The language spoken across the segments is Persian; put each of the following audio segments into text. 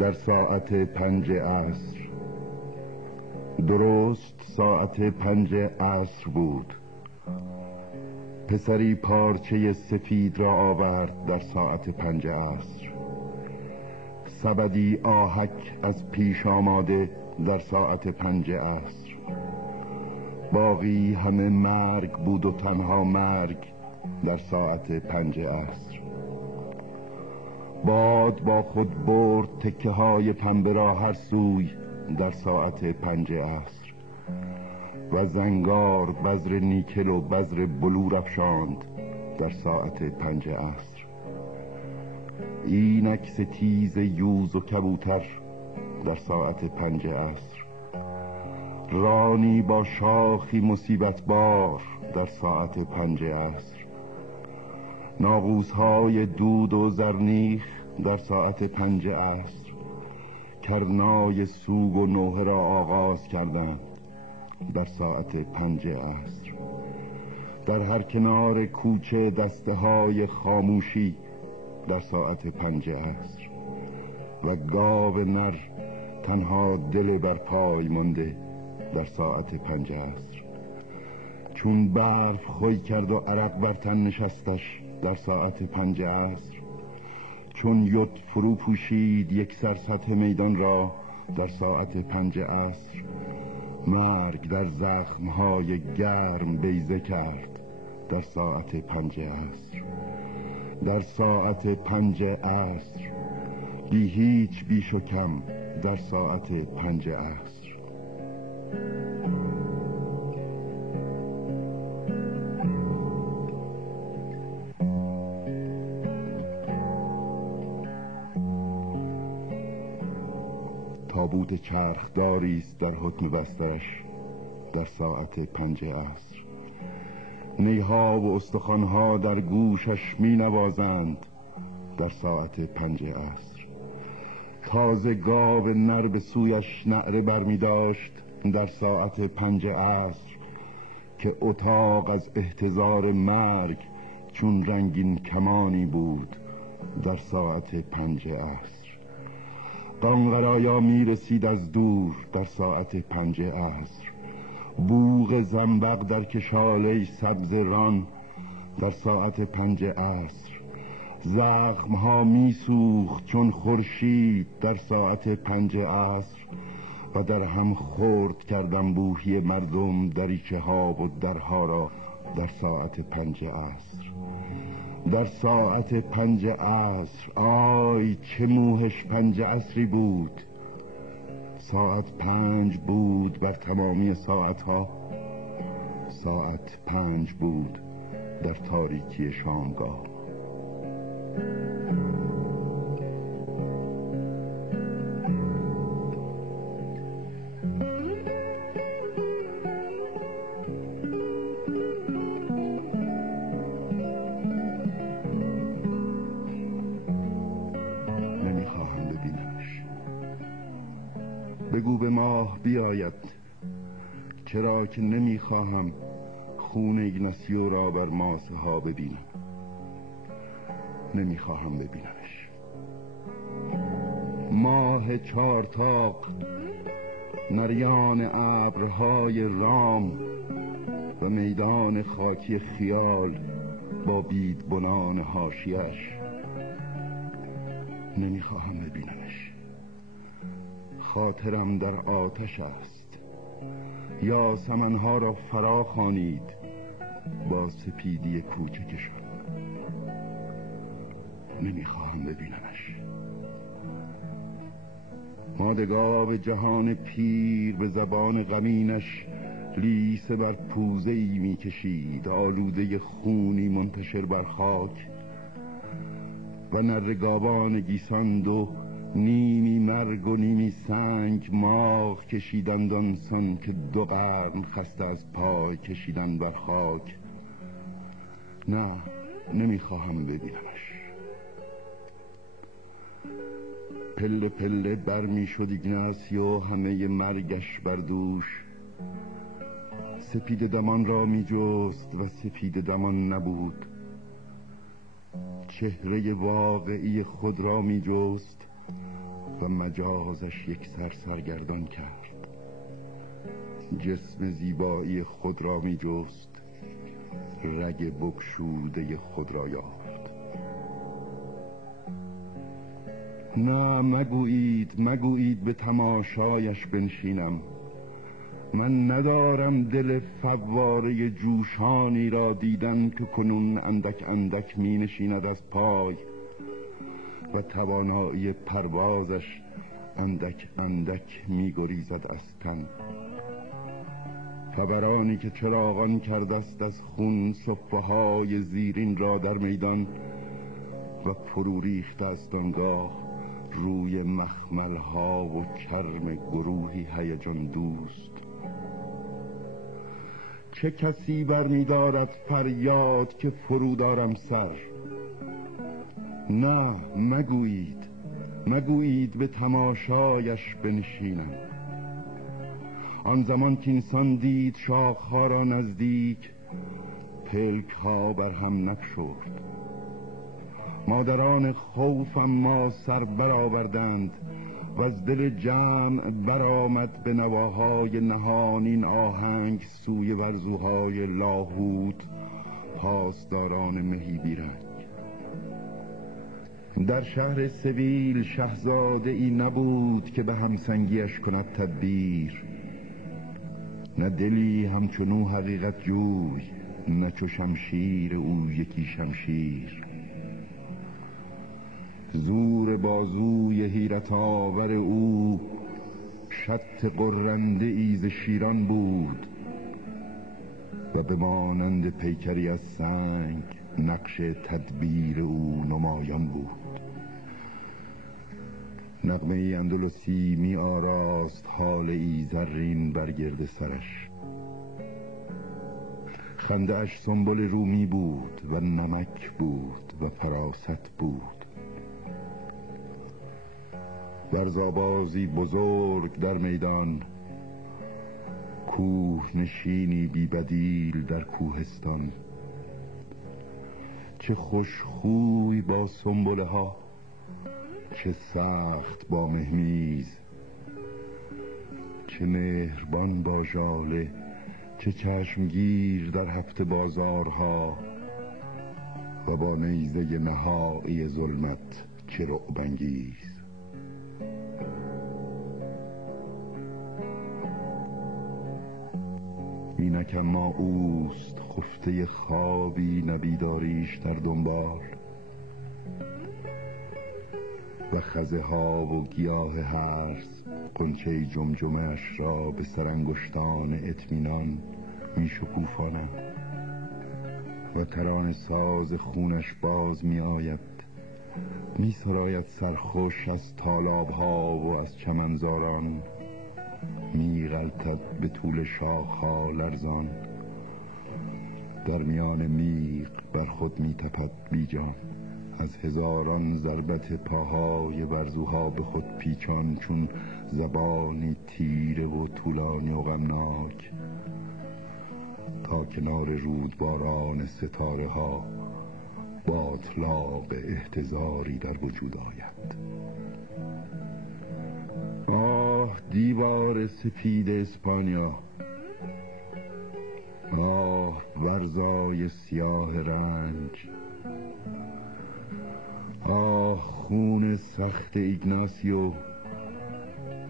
در ساعت 5 عصر. درست ساعت 5 عصر بود. پسری پارچه سفید را آورد در ساعت 5 عصر. سبدی آهک از پیش آماده در ساعت 5 عصر. باقی همه مرگ بود و تنها مرگ در ساعت 5 عصر. باد با خود برد تکه های پنبه را هر سوی در ساعت 5 عصر و زنگار بذر نیکل و بذر بلور افشاند در ساعت 5 عصر. اینک ستیز یوز و کبوتر در ساعت 5 عصر. رانی با شاخی مصیبت بار در ساعت 5 عصر. ناقوس‌های دود و زرنیخ در ساعت 5 عصر کرنای سوگ و نوحه را آغاز کردند در ساعت 5 عصر. در هر کنار کوچه دسته های خاموشی در ساعت 5 عصر و گاو نر تنها دل بر پای مانده در ساعت 5 عصر. چون برف خوی کرد و عرق بر تن نشستش در ساعت 5 عصر. چون ید فرو پوشید یک سر سطح میدان را در ساعت 5 عصر. مرگ در زخمهای گرم بیضه کرد در ساعت 5 عصر. در ساعت 5 عصر بی هیچ بیش و کم در ساعت 5 عصر. تابوت چرخداری است در حکم بسترش در ساعت 5 عصر. نیها و استخوانها در گوشش می نوازند در ساعت 5 عصر. تازه گاو نر به سویش نعره برمی داشت در ساعت 5 عصر که اتاق از احتضار مرگ چون رنگین کمانی بود در ساعت 5 عصر. قانقرایا می رسید از دور در ساعت 5 عصر. بوق زنبق در کشاله سبز ران در ساعت 5 عصر. زخمها می سوخت چون خورشید در ساعت 5 عصر و در هم خورد کردن بوحی مردم دریچه ها و درها را در ساعت 5 عصر. در ساعت 5 عصر آی چه موهش 5 عصری بود. ساعت 5 بود بر تمامی ساعتها. ساعت 5 بود در تاریکی شامگاه. بگو به ماه بیاید، چرا که نمیخواهم خون ایگناسیو را بر ماسه ها ببینم. نمیخواهم ببینمش. ماه چارتاق، نریان ابرهای رام و میدان خاکی خیال با بیدبنان حاشیه‌اش. نمیخواهم ببینمش. خاطرم در آتش است. یا سمنها را فرا خوانید با سپیدی کوچکشان. نمیخواهم ببینمش. مادگاو جهان پیر به زبان غمینش لیسه بر پوزه ای می کشید، آلوده خونی منتشر بر خاک و نرگابان گیسان دو نیمی مرگ و نیمی سنگ ماغ کشیدند آنسان که 2 قرن خسته از پای کشیدن بر خاک. نه، نمیخواهم ببینمش. پله پله بر می شد ایگناسیو، همه مرگش بر دوش. سپید دمان را می جست و سپید دمان نبود. چهره واقعی خود را می جست و مجازش یک سرگردان کرد. جسم زیبایی خود را می جست، رگ بگشوده خود را یافت. نه، مگویید به تماشایش بنشینم. من ندارم دل فواره جوشانی را دیدم که کنون اندک اندک می نشیند از پای و توانایی پروازش اندک اندک می گریزد از تن. فورانی که چراغان کرده است از خون صفه های زیرین را در میدان و فرو ریخته است آنگاه روی مخمل ها و چرم گروهی هیجان دوست. چه کسی برمی دارد فریاد که فرو دارم سر؟ نه، مگویید به تماشایش بنشینم. آن زمان که انسان دید شاخها را نزدیک، پلک ها بر هم نفشرد. مادران خوف اما سر برآوردند و از دل جمع برآمد به نواهای نهانین آهنگ سوی ورزوهای لاهوت پاسداران مهی بیرنگ. در شهر سویل شاهزاده ای نبود که به همسنگیش کند تدبیر، نه دلی همچنو حقیقت جوی، نه چو شمشیر او یکی شمشیر. زور بازوی حیرت آور او شط قرنده ای ز شیران بود و به مانند پیکری از سنگ نقش تدبیر او نمایان بود. نغمه اندلسی می آراست حال ای زرین بر گرد سرش. خنده اش سنبل رومی بود و نمک بود و فراست بود. در زابازی بزرگ در میدان، کوه نشینی بی بدیل در کوهستان. چه خوش خوی با سنبله ها، چه سخت با مهمیز، چه مهربان با ژاله، چه چشمگیر در هفته بازارها و با نیزه نهایی ظلمت چه رعب‌انگیز. اینک اما اوست خفته خوابی نبیداریش در دنبال و خزه ها و گیاه هرز غنچه جمجمه اش را به سرانگشتان اطمینان می شکوفانند و ترانه ساز خونش باز می آید، می سراید سرخوش از تالاب ها و از چمنزاران، می غلطد به طول شاخها لرزان، در میان میغ بر خود می تپد بی جان. از هزاران ضربت پاهای ورزوها به خود پیچان چون زبانی تیره و طولانی و غمناک تا کنار رودباران ستاره ها با اطلاق احتضاری در وجود آید. آه دیوار سپید اسپانیا، آه ورزای سیاه رنج، آه خون سخت ایگناسیو،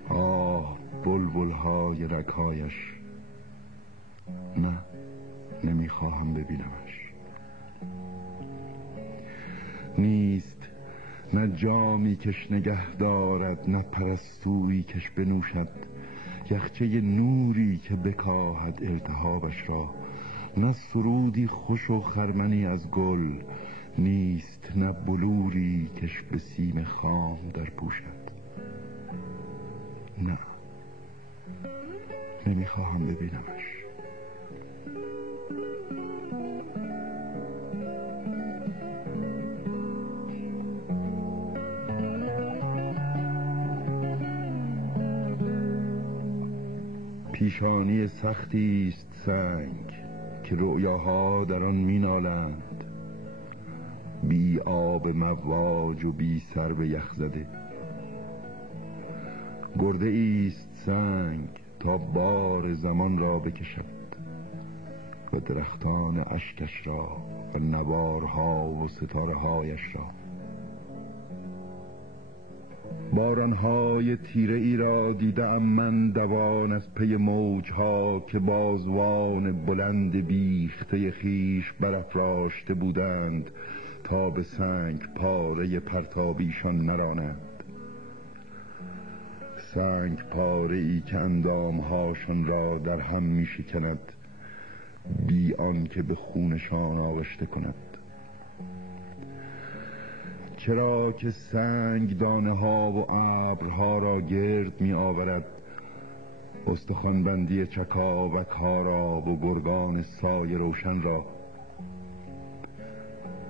آه بلبل‌های رگ‌هایش. نه، نمیخواهم ببینمش. نیست، نه جامی کش نگه دارد، نه پرستویی کش بنوشد، یخچه نوری که بکاهد التهابش را، نه سرودی خوش و خرمنی از گل، نیست نه بلوری کش به سیم خام در پوشد. نه، نمیخواهم ببینمش. پیشانی سختی است سنگ که رؤیاها در آن مینالند، بی آب مواج و بی سر به یخ زده. گرده ایست سنگ تا بار زمان را بکشد و درختان اشکش را و نوارها و ستارهایش را. بارانهای تیره ای را دیدم من دوان از پی موجها که بازوان بلند بیخته خیش برافراشته بودند تا به سنگ پاره پرتابیشان نرانند. سنگ پاره ای که اندامهاشان را در هم می شکند بی آنکه به خونشان آغشته کند. چرا که سنگ دانه ها و ابرها را گرد می آورد، استخوانبندی چکاوک ها را و گرگان سایه روشن را،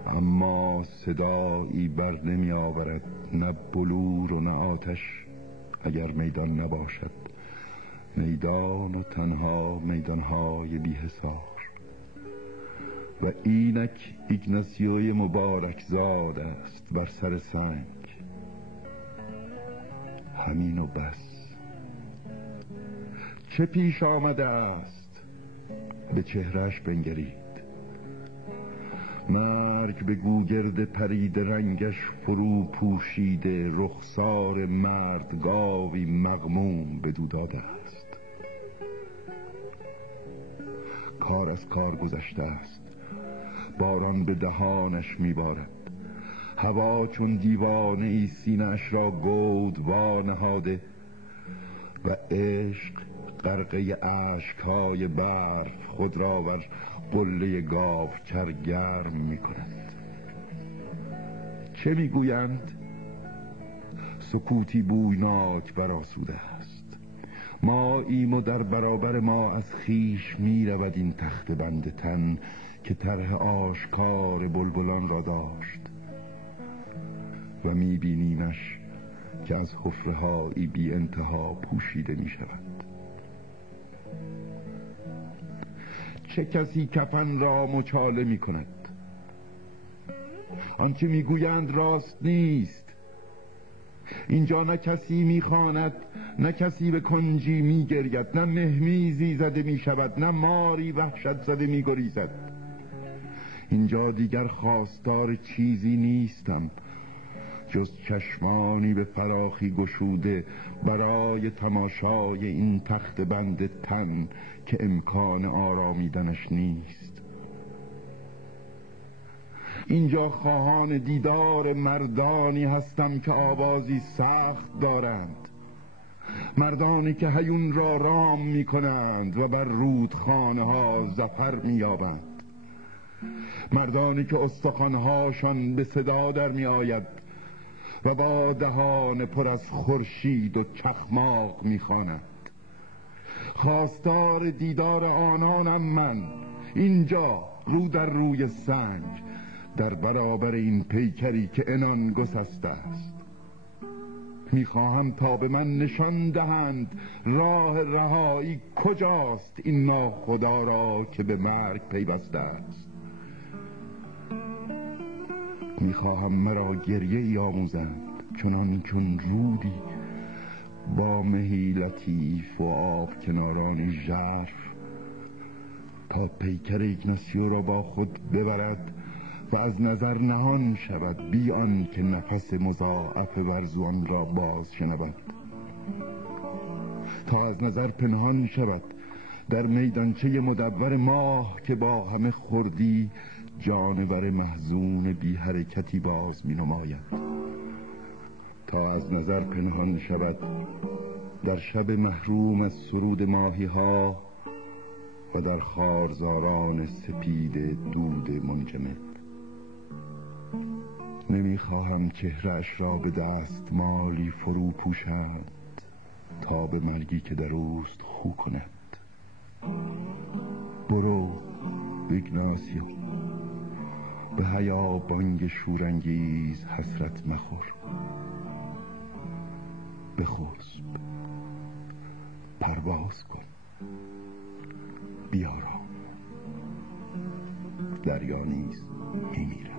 اما صدایی بر نمی آورد، نه بلور و نه آتش اگر میدان نباشد. میدان و تنها میدانهای بی حصار. و اینک ایگناسیوی مبارک زاد است بر سر سنگ. همین و بس. چه پیش آمده است؟ به چهرهش بنگرید. مرگ به گوگرد پرید رنگش فرو پوشیده، رخسار مرد گاوی مغموم بدو داده است. کار از کار گذشته است. باران به دهانش میبارد. هوا چون دیوانه ای سینه‌اش را گود وا نهاده و عشق غرقه اشک‌های برف خود را بر قله گاوچر گرم می‌کند. چه میگویند؟ سکوتی بویناک برآسوده است. ما ایم و در برابر ما از خیش میرود این تخته بند تن که طرح آشکار بلبلان را داشت و میبینیمش که از حفره‌هایی بی انتها پوشیده میشود. چه کسی کفن را مچاله میکند؟ آنچه میگویند راست نیست. اینجا نه کسی میخواند، نه کسی به کنجی میگرید، نه مهمیزی زده میشود، نه ماری وحشت زده میگریزد. اینجا دیگر خواستار چیزی نیستم جز چشمانی به فراخی گشوده برای تماشای این تخت بند تن که امکان آرامیدنش نیست. اینجا خواهان دیدار مردانی هستم که آوازی سخت دارند، مردانی که هیون را رام می کنند و بر رودخانه ها ظفر می یابند، مردانی که استخوانهاشان به صدا در می آید و با دهان پر از خورشید و چخماق می خوانند. خواستار دیدار آنانم من، اینجا رو در روی سنگ در برابر این پیکری که عنان گسسته است. میخواهم تا به من نشان دهند راه رهایی کجاست این ناخدا را که به مرگ پیوسته است. میخواهم مرا گریه ای آموزند چون رودی با مهی لطیف و آب کنارانی ژرف تا پیکر ایگناسیو را با خود ببرد و از نظر نهان شود بی آن که نفس مضاعف ورزوان را باز شنود، تا از نظر پنهان شود در میدانچه مدور ماه که با همه خردی جانور محزون بی حرکتی باز می نماید، تا از نظر پنهان شود در شب محروم از سرود ماهی ها و در خارزاران سپید دود منجمد. نمیخواهم چهره‌اش را به دست مالی فرو پوشند تا به مرگی که در اوست خو کند. برو ایگناسیو، به حیا بانگ شورانگیز حسرت مخور. بخسب، پرواز کن، بیارام. دریا نیز میمیرد.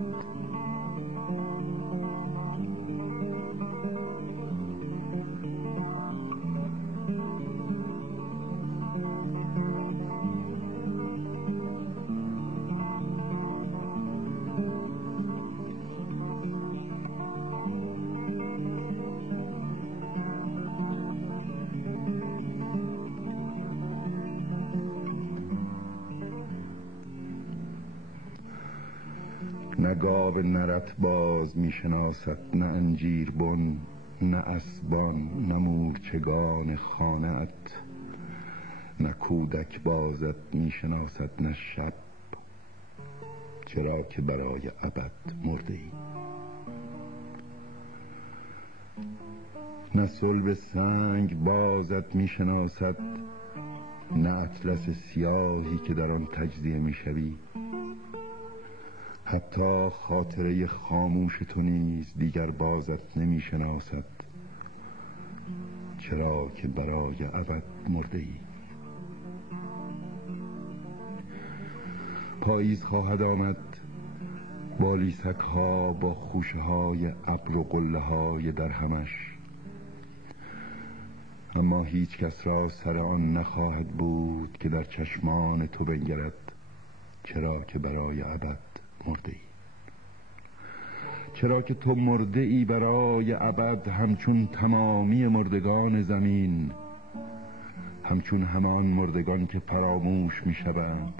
نه گاو نرت باز میشناسد، نه انجیر بن، نه اسبان، نه مورچگان خانه‌ات، نه کودک بازت میشناسد، نه شب، چرا که برای ابد مرده ای. نه صلب سنگ بازت میشناسد، نه اطلس سیاهی که در آن تجزیه میشوی. حتی خاطره خاموش تو نیز دیگر بازت نمیشناسد، چرا که برای ابد مرده ای. پاییز خواهد آمد با لیسک ها، با خوشه های ابر و قله های در همش، اما هیچ کس را سر آن نخواهد بود که در چشمان تو بنگرد، چرا که برای ابد مرده ای. چرا که تو مرده ای برای ابد، همچون تمامی مردگان زمین، همچون همان مردگان که فراموش می شوند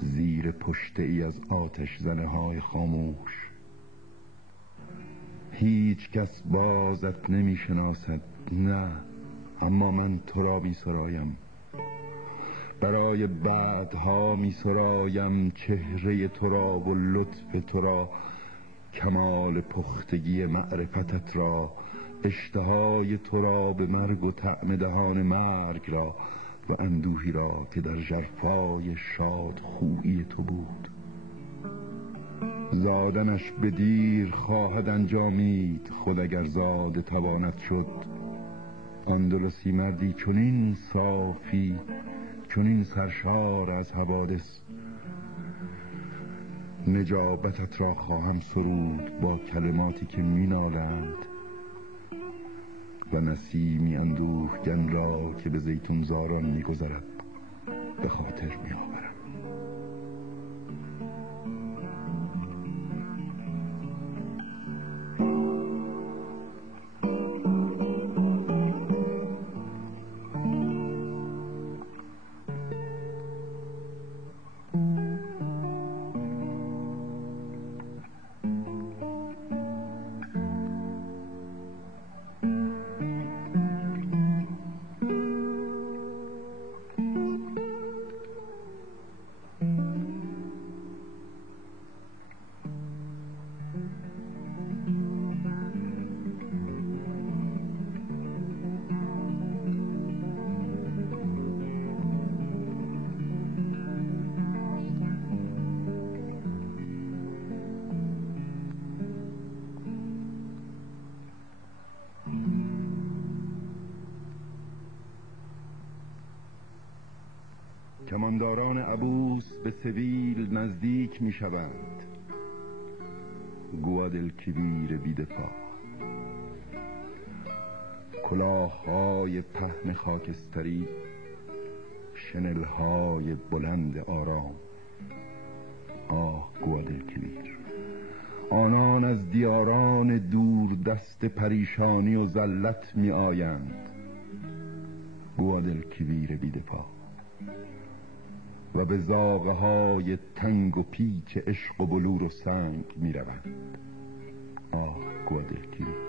زیر پشته ای از آتش زنه های خاموش. هیچ کس بازت نمی شناسد، نه، اما من تو را می سرایم. برای بعدها می سرایم چهره تو را و لطف تو را، کمال پختگی معرفتت را، اشتهای تو را به مرگ و طعم دهان مرگ را، و اندوهی را که در ژرفای شاد خویی تو بود. زادنش به دیر خواهد انجامید، خود اگر زاده تواند شد. اندلسی مردی چنین صافی، چنین سرشار از حوادث، نجابتت را خواهم سرود با کلماتی که می نالند و نسیمی اندوهگن را که به زیتون زاران می گذرد به خاطر می آورم. کمانداران عبوس به سویل نزدیک می شوند. گوادلکیویر بیدفاع، کلاه‌های پهن خاکستری، شنل‌های بلند آرام. آه گوادلکیویر، آنان از دیاران دور دست پریشانی و ذلت می آیند. گوادلکیویر بیدفاع، و به زاغه های تنگ و پیچ عشق و بلور و سنگ می روند. آه گوادلکیویر.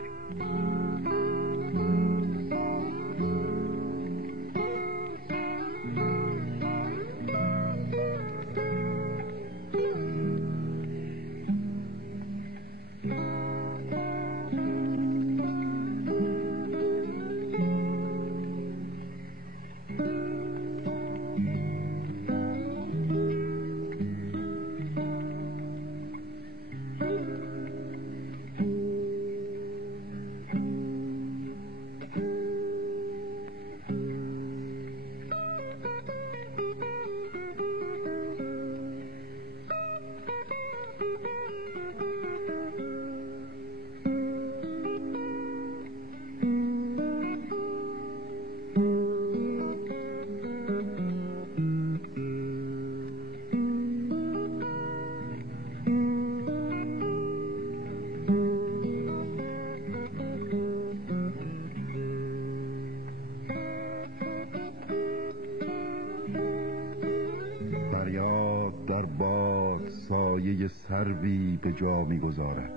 سروی به جا می‌گذارد.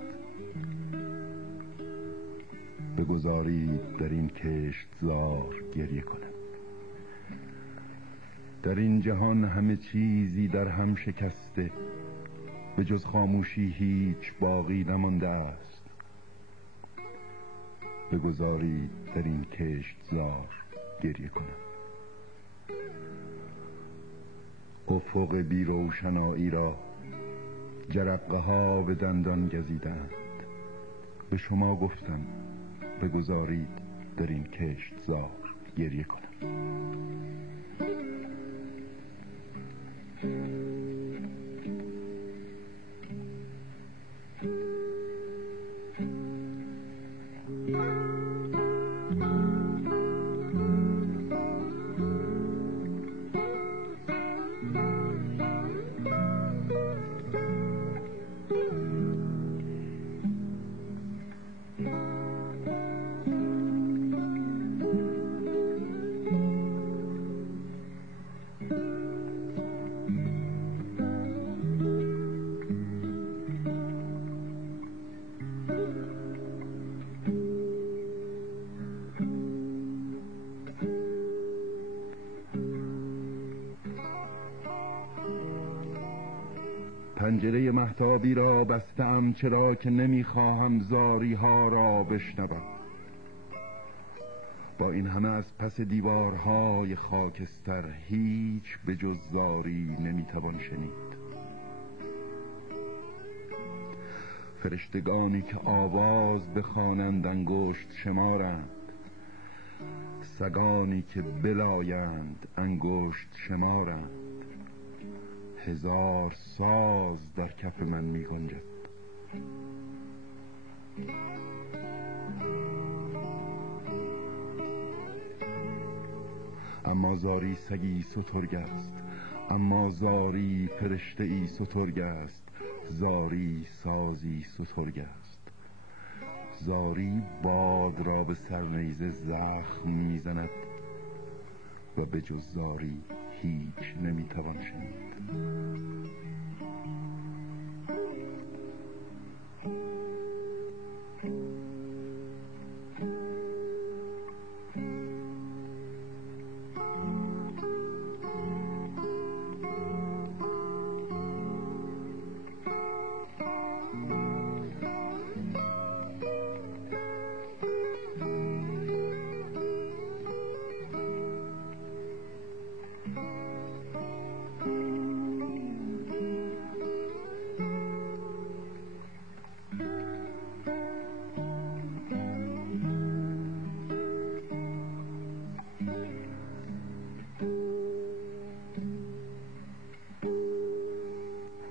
بگذارید در این کشتزار گریه کنم. در این جهان همه چیزی در هم شکسته، به جز خاموشی هیچ باقی نمانده است. بگذارید در این کشتزار گریه کنم. افق بی روشنایی را جرقه ها به دندان گزیدند. به شما گفتم بگذارید در این کشتزار گریه کنم. پنجره مهتابی را بستم چرا که نمیخواهم زاری ها را بشنوم. با این همه از پس دیوارهای خاکستر هیچ به جز زاری نمیتوان شنید. فرشتگانی که آواز بخوانند انگشت شمارند، سگانی که بلایند انگشت شمارند. هزار ساز در کف من می گنجد. اما زاری سگی سترگ است، اما زاری فرشته ای سترگ است، زاری سازی سترگ است. زاری باد را به سرنیزه زخم میزند و به جز زاری هیچ نمیتوان شنید.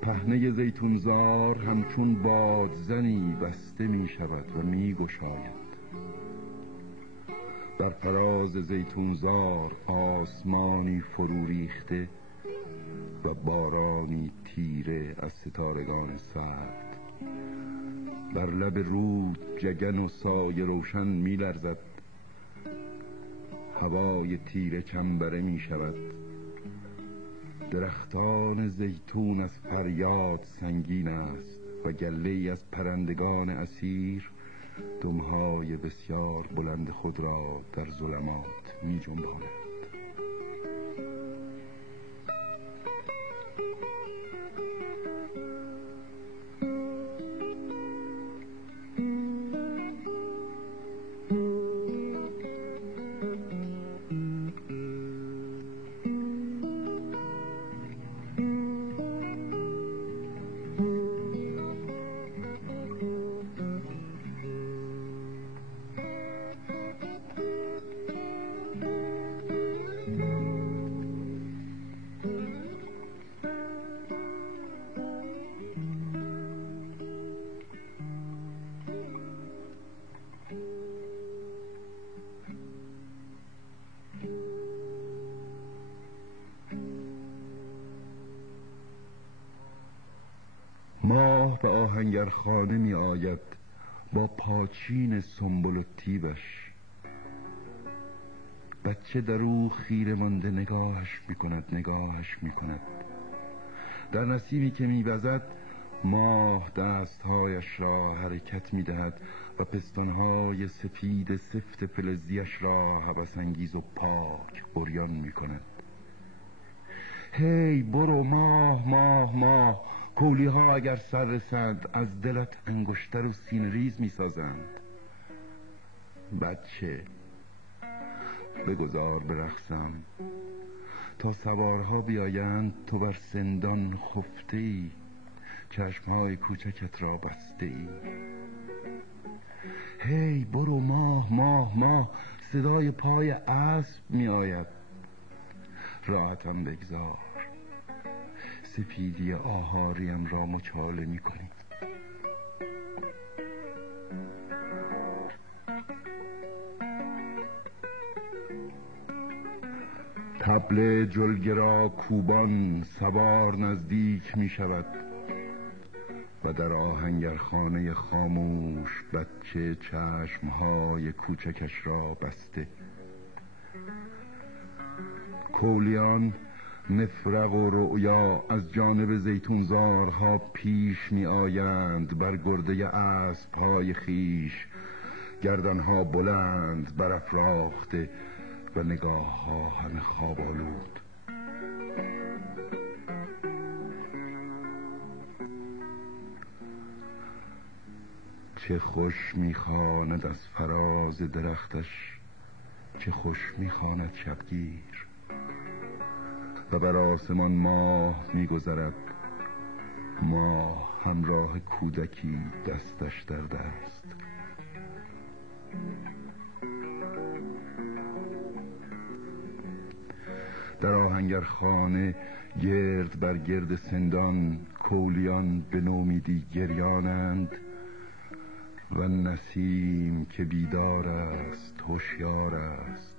پهنه زیتونزار همچون بادزنی بسته می شود و می گشاید. بر فراز زیتونزار آسمانی فرو ریخته و بارانی تیره از ستارگان سرد. بر لب رود جگن و سایه روشن می لرزد. هوای تیره چنبره می شود. درختان زیتون از فریاد سنگین است و گله‌ای از پرندگان اسیر دمهای بسیار بلند خود را در ظلمات می جنباند. ماه به آهنگرخانه می آید با پاچین سنبل و تیبش. بچه در او خیره مانده نگاهش می کند. در نسیمی که می وزد ماه دستهایش را حرکت می‌دهد و پستانهای سفید سفت فلزیش را هوس‌انگیز و پاک عریان می‌کند. هی برو ماه ماه ماه، کولی ها اگر سر رسند از دلت انگشتر و سینه ریز می‌سازند. بچه بگذار برقصم تا سوارها بیایند، تو بر سندان خفته‌ای، چشمهای کوچکت را بسته‌ای. هی برو ماه ماه ماه، صدای پای اسب می آید. راحتم بگذار، سپیدی آهاریم را مچاله می کنی. طبل جلگه را کوبان سوار نزدیک می شود و در آهنگرخانه خاموش بچه چشمهای کوچکش را بسته. کولیان مفرق و رؤیا از جانب زیتونزارها پیش می آیند بر گرده اسب‌های خیش، گردنها بلند برافراخته و نگاه‌ها همه خواب آلود. چه خوش میخواند از فراز درختش، چه خوش میخواند شبگیر، و بر آسمان ماه میگذرد، ماه همراه کودکی دستش در دست. در آهنگرخانه گرد بر گرد سندان کولیان به نومیدی گریانند و نسیم که بیدار است هوشیار است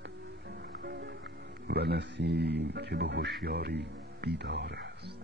و نسیم که به هوشیاری بیدار است.